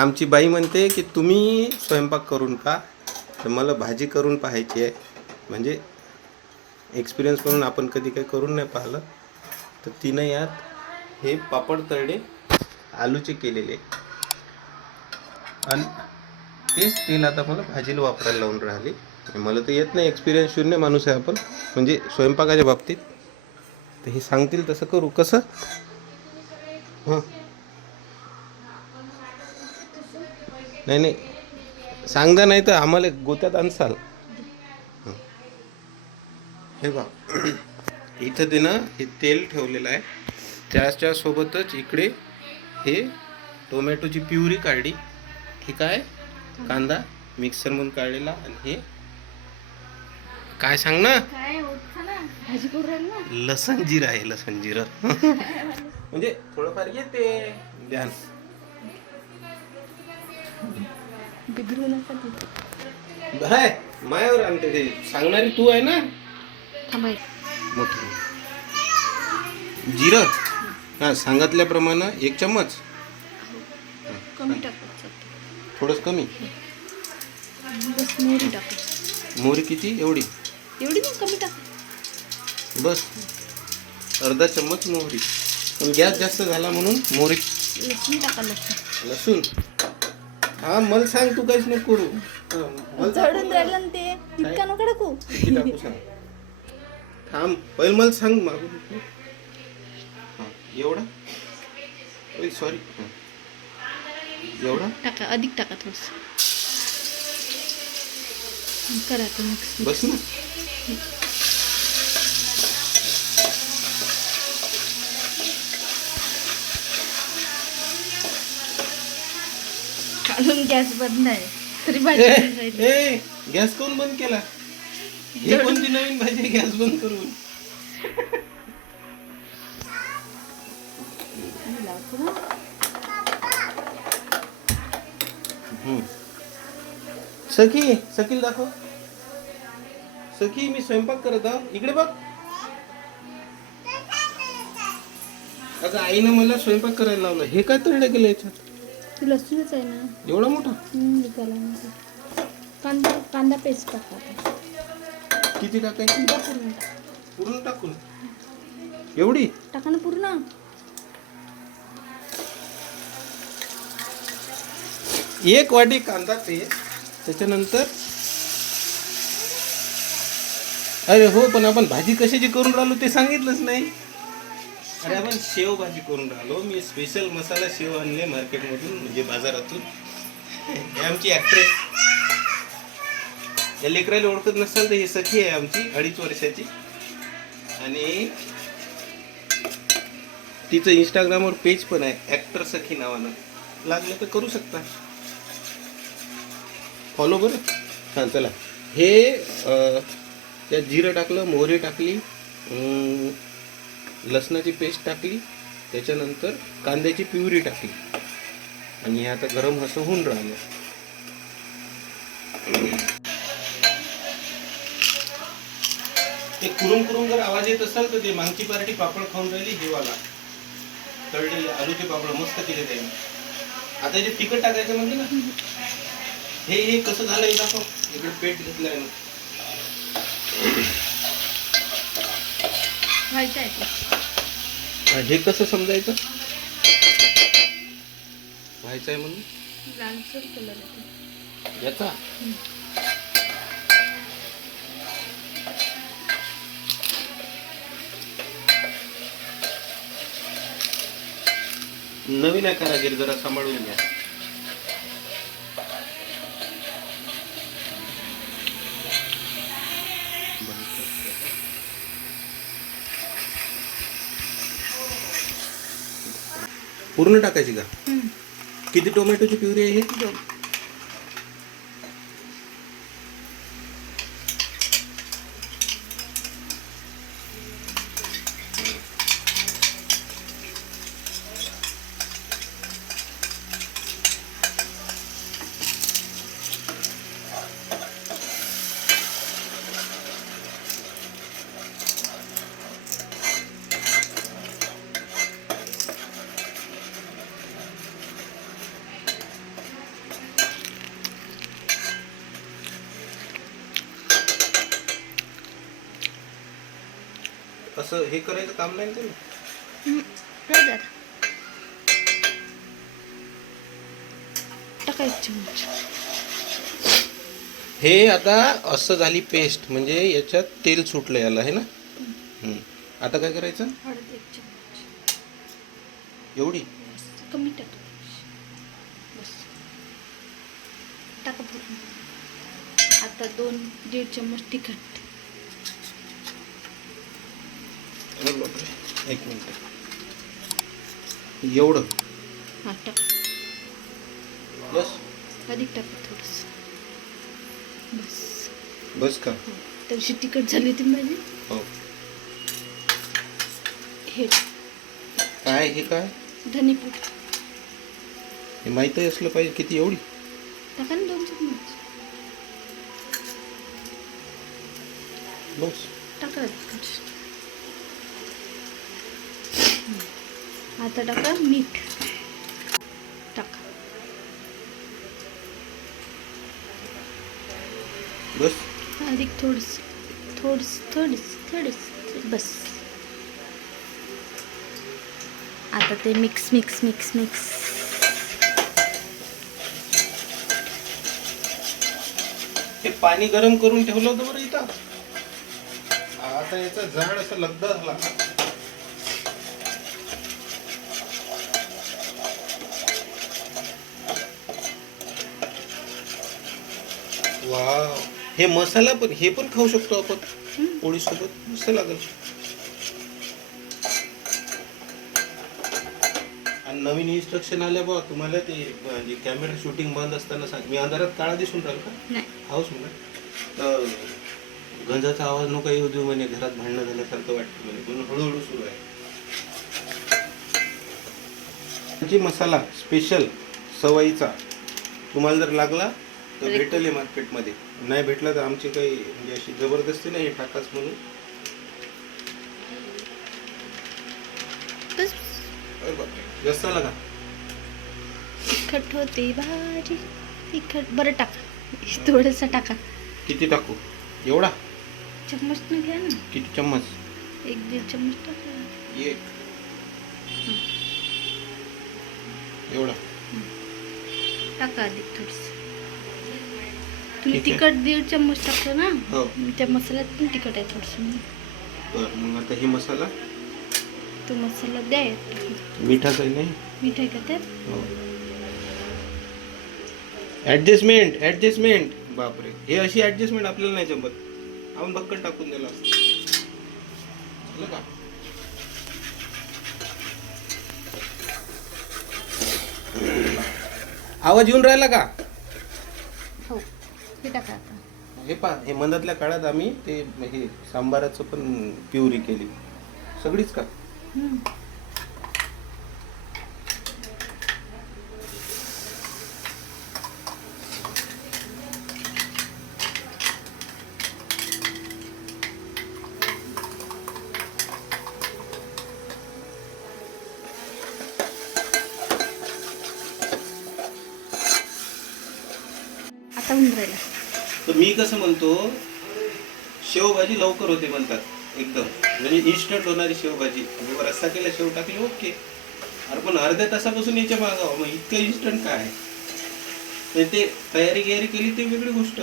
आमची बाई म्हणते की तुम्ही स्वयंपाक करून पहा, तर मला भाजी करून पाहायची आहे. म्हणजे एक्सपिरियन्स म्हणून आपण कधी काही करून नाही पाहिलं. तर तिनं यात हे पापड तळले आलूचे केलेले आणि तेच तेल आता मला भाजीला वापरायला लावून राहिले. मला तर येत नाही, एक्सपिरियन्स शून्य माणूस आहे आपण म्हणजे स्वयंपाकाच्या बाबतीत. तर हे सांगतील तसं करू. कसं हां नाही नाही सांगता, नाही तर आम्हाला गोत्यात आणसाल. हे बा इथं ते ना हे तेल ठेवलेलं आहे, त्याच्या सोबतच इकडे हे टोमॅटोची प्युरी काढली, ठीक आहे, कांदा मिक्सर म्हणून काढलेला, आणि हे काय सांग ना लसण जिरं आहे, लसण जिरं म्हणजे थोडंफार येते ध्यान. हाय मायावर आणते ते सांगणारी तू आहे ना. मोठं जिरं हा सांगितल्याप्रमाणे 1 चम्मच, कमी टाकायचं, थोडंच कमी. बस मोहरी टाकायची. मोहरी किती? एवढी एवढी नाही, कमी टाक. बस. अर्धा चम्मच मोहरी. पण गॅस जास्त झाला म्हणून मोहरी. लसूण टाका, लसूण. लसूण हा मला सांग, तू काहीच नको करू. जळून राहिलं ना ते, इतका नको टाकू. किती टाकू सांग. थांब पहिले मला सांग मागून. एवढा सॉरी एवढा टाका, अधिक टाका थोडस. करा ते मिक्स. बस ना. अजून गॅस बंद आहे तरी भाजी राहिली. ए गॅस कोण बंद केला? ही कोणती नवीन भाजी गॅस बंद करून? सखी, सखील दाखव. सखी मी स्वयंपाक करत आहो, इकडे बघ. अगं आईनं मला स्वयंपाक करायला लावलं. हे काय तळलं गेलं याच्यात? ते लसूणच आहे ना. एवढा मोठा? कांदा, कांदा पेस्ट टाका आता. किती टाकायची? पूर्ण टाका. पूर्ण टाकून एवढी टाका ना पूर्ण. एक वाटी कांदा पेस्ट, त्याच्यानंतर अरे हो, पण आपण भाजी कशाची करून राहिलो ते सांगितलंच नाही. अरे आपण शेव भाजी करून राहिलो. मी स्पेशल मसाला शेव आणले मार्केटमधून, म्हणजे बाजारातून. हे आमची ॲक्ट्रेस, या लेकराला ओळखत नसाल तर ही सखी आहे आमची, 2.5 वर्षाची. आणि तिचं इंस्टाग्रामवर पेज पण आहे, ॲक्टर सखी नावानं. लागलं तर करू शकता फॉलो. बरं हां चला. हे त्यात जिरं टाकलं, मोहरी टाकली, लसणाची पेस्ट टाकली, त्याच्यानंतर कांद्याची प्युरी टाकली, आणि हे आता गरम असं होऊन राहिलं. ते कुरुम कुरुम जर आवाज येत असेल तर ते मागची पार्टी पापड खाऊन राहिली, हे वाला तळलेले आलूचे पापड मस्त केले त्याने. आता जे तिखट टाकायचं म्हणते ना, हे कसं झालं हे दाखव. इकडे पेट घेतलंय ना. व्हायचं आहे हे कसं समजायचं व्हायचं आहे म्हणून? लालसर कलर येतो याचा. नवीन आहे कारागीर, जरा सांभाळून घ्या. पूर्ण टाकायची का? किती टोमॅटोची प्युरी आहे हे? 2. असं हे करायचं काम नाही ना त्याला. राहू द्या. टाका 1 चमच. हे आता असं झाली पेस्ट म्हणजे याच्यात तेल सुटलं याला आहे ना. आता काय करायचं? हळद 1 चमच. एवढी बस, कमी टाका. बस टाका पूर्ण. आता 2-1.5 चमच तिखट. अरे बापरे, 1 मिनिट. एवढं हा टाका. बस अधिक टाका थोडंसं. बस बस का? तशी तिखट झाली होती माझी. हो. हे काय हे काय धनेपूड हे माहीतही असलं पाहिजे. किती? एवढी टाका ना 2 चमच. बस. टाका. आता टाका मीठ. टाका. बस अधिक थोडस थोडस थोडस थोडस बस. आता ते मिक्स मिक्स मिक्स मिक्स. हे पाणी गरम करून ठेवलं होतं बरं इथं. आता याचा जाड असं लगदा झाला. वाव, हे मसाला पण हे पण खाऊ शकतो आपण पोळी सोबत. मस्त लागेल. आणि नवीन इन्स्ट्रक्शन आल्या बा तुम्हाला ते म्हणजे कॅमेरा शूटिंग बंद असताना सांग. मी अंधारात काळा दिसून राहिलो का? नाही. हाऊस म्हणा तर गंजाचा आवाज नको येऊ देऊ म्हणे, घरात भांडणं झाल्यासारखं वाटतं म्हणे, म्हणून हळूहळू सुरू आहे. मसाला स्पेशल सवाईचा तुम्हाला जर लागला तर भेटेल मार्केटमध्ये. नाही भेटला तर आमची काही म्हणजे अशी जबरदस्ती नाही टाकाच म्हणून. बस. अरे बापरे, जास्त लागा. तिखट होते भाजी. तिखट बरं टाका. थोडंसं टाका. किती टाकू? एवढा चम्मच न घ्या ना. किती चम्मच? 1-1.5 चम्मच टाका. एक एवढा टाका अधिक थोडस. तुम्ही ठीक आहे. तिखट 1.5 चम्मच टाकलं ना. हो. त्या मसाल्यात पण तिखट आहे थोडंसं. बरं, मग आता हे मसाला तो मसाला द्या. मिठाचा नाही. मीठ आहे का त्यात? हो. Adjustment adjustment. बापरे, हे अशी ऍडजस्टमेंट आपल्याला नाही जमत. आपण भक्कन टाकून दिला असतं. झालं का? आवाज येऊन राहिला का? हो. हे टाका आता. हे पहा, हे मधातल्या काळात आम्ही ते हे सांबाराचं पण प्युरी केली सगळीच का? आता होऊन राहिला. तर मी कसं म्हणतो, शेवभाजी लवकर होते म्हणतात एकदम, म्हणजे इन्स्टंट होणारी शेवभाजी. रस्सा केला, शेव टाकली, ओके. अरे पण अर्ध्या तासापासून याच्या मागावं, मग इतकं इन्स्टंट काय? म्हणजे ते तयारी गियारी केली ते वेगळी गोष्ट,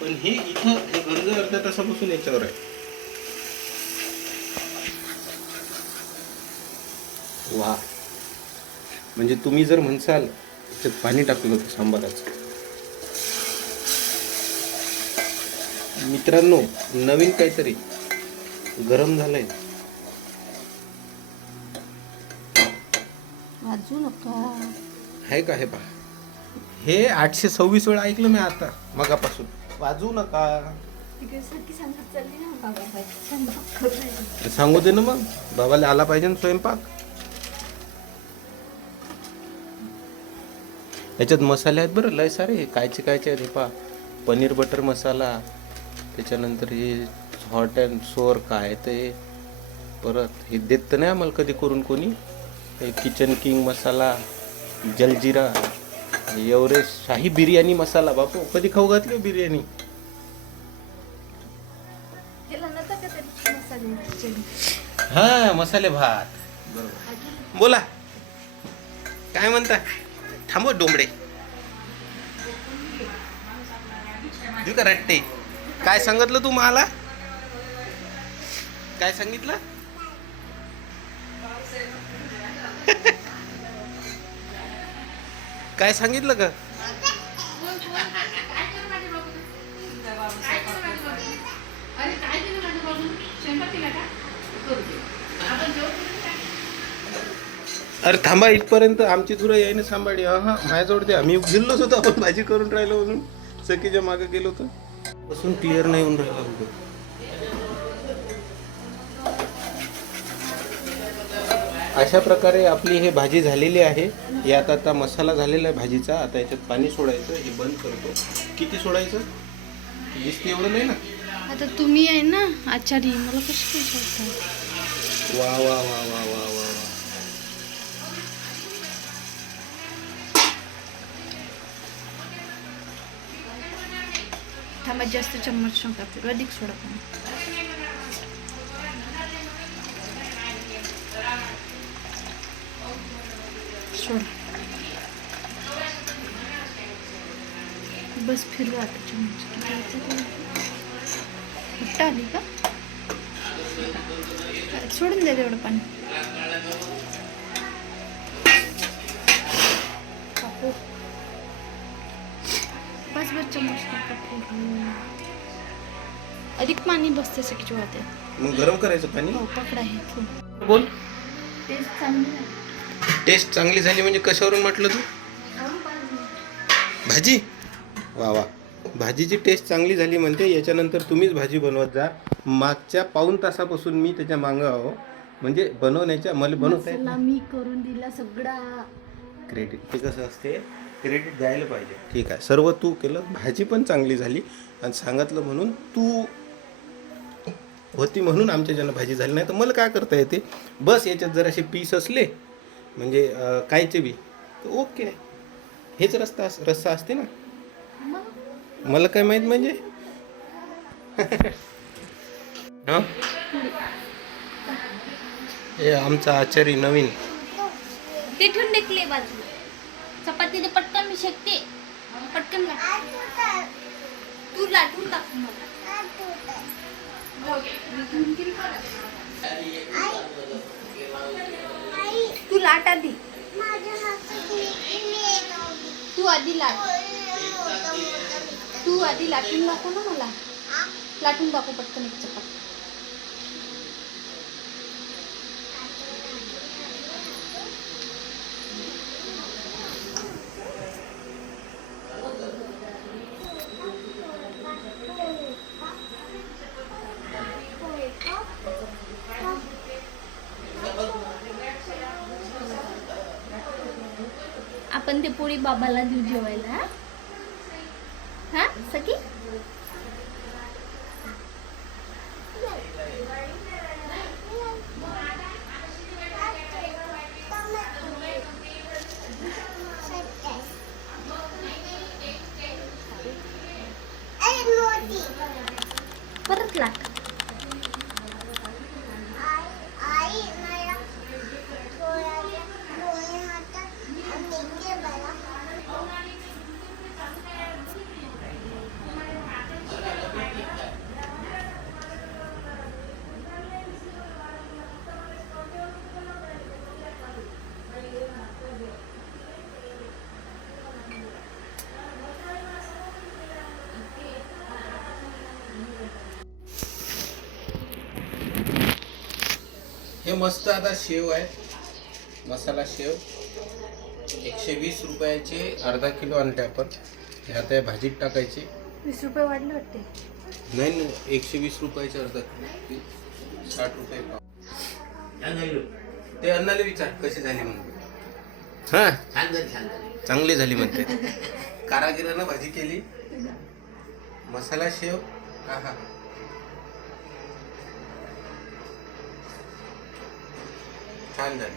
पण हे इथं हे अर्ध अर्ध्या तासापासून याच्यावर आहे. वा, म्हणजे तुम्ही जर म्हणसाल त्याच्यात पाणी टाकलं होतं सांबाराचं. मित्रांनो, नवीन काहीतरी गरम झालंय. वाजू नका. आहे का? हे पहा, हे 826 वेळा ऐकलं मी आता मगापासून. वाजवू नका. सांगू दे ना मग, बाबाला आला पाहिजे ना स्वयंपाक. याच्यात मसाले आहेत बरं लय सारे. कायचे कायचे आहेत हे पहा. पनीर बटर मसाला, त्याच्यानंतर हे हॉट अँड सोअर काय ते, परत हे देत तर नाही आम्हाला कधी करून कोणी. हे किचन किंग मसाला, जलजिरा, एव्हरेस्ट शाही बिर्याणी मसाला. बापू, कधी खाऊ घातली बिर्याणी? त्याला नका का तरी मसाले. हा मसाले भात. बरोबर. बोला काय म्हणता. थांबव डोंबडे देऊ का रट्टे. काय सांगितलं तू मला. काय सांगितलं. काय सांगितलं का. अरे थांबा इथपर्यंत आमची तुला यायने सांभाळली. हा माझ्याजवळ द्या. मी गेलोच होतो आपण भाजी करून राहिलो म्हणून सखीच्या मागे गेलो होतो. बसून क्लिअर नाही होऊन राहिला व्हिडिओ. अशा प्रकारे आपली हे भाजी झालेली आहे. हे आता मसाला झालेला आहे भाजीचा. आता याच्यात पाणी सोडायचं. हे बंद करतो. किती सोडायचं दिसते एवढं नाही ना. आता तुम्ही आहे ना आचारी, मला कशी काय शकता. वा वा वा वा वा वा वा. थांबा जास्त चम्मच टाकते, अधिक सोडा पाणी. सोडा. बस फिरवा आता चम्मच. घट्ट आली का. सोडून द्या तेवढं पाणी. कापू. बस बस चम्मच अधिक पाणी बसते सगळी वाहते. मग गरम करायचं पाणी. हो पकडा हे फुल. बोल. टेस्ट चांगली आहे. टेस्ट चांगली झाली म्हणजे कशावरून म्हटलं तू. भाजी. वा वा. भाजीची टेस्ट चांगली झाली म्हणते. याच्यानंतर तुम्हीच भाजी बनवत जा. मागच्या पाऊण तासापासून मी त्याच्या मागं आहो. म्हणजे बनवण्याच्या मला बनवता येत नाही. मी करून दिला सगळा. क्रेडिट ते कसं असते. क्रेडिट द्यायला पाहिजे. ठीक आहे सर्व तू केलं. भाजी पण चांगली झाली आणि सांगितलं म्हणून तू होती म्हणून आमच्या ज्यांना भाजी झाली नाही तर मला काय करता येते. बस याच्यात जर असे पीस असले म्हणजे कायचे बी तर ओके. हेच रस्सा असते ना. मला काय माहित म्हणजे. हा हे आमचा आचारी नवीन. ते ठेवून देखले बाजू. चपाती पटकन मी शेकते. पटकन लाट. तू लाटून टाक मला. तू लाट आधी. तू आधी लाट. तू आधी लाटून दाखव ना मला. लाटून दाखव पटकन एक चपाती. आपण ते पोळी बाबाला देऊ जेवायला. हा सखी. परत लाट. हे मस्त आता शेव आहे. मसाला शेव 120 रुपयाचे अर्धा किलो आणले आपण. हे आता या भाजीत टाकायचे. 20 रुपये वाढले वाटते. नाही नाही 120 रुपयाचे अर्धा किलो 60 रुपये पाव. ते अन्नाला विचार कशी झाली म्हणून. हा चांगली झाली म्हणते. कारागिरानं भाजी केली. मसाला शेव. हा हा छान झाली.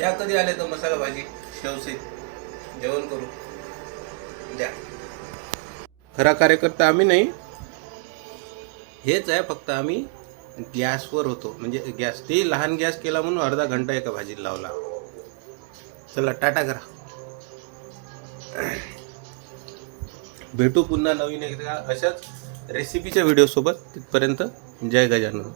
या कधी आले तर मसाला भाजी शेवसहित जेवण करू द्या. खरा कार्यकर्ता आम्ही नाही. हेच आहे फक्त आम्ही गॅसवर होतो, म्हणजे गॅस ते लहान गॅस केला म्हणून अर्धा घंटा एका भाजीला लावला. चला टाटा करा. भेटू पुन्हा नवीन एकदा अशाच रेसिपीच्या व्हिडिओ सोबत. तिथपर्यंत जय गजानन.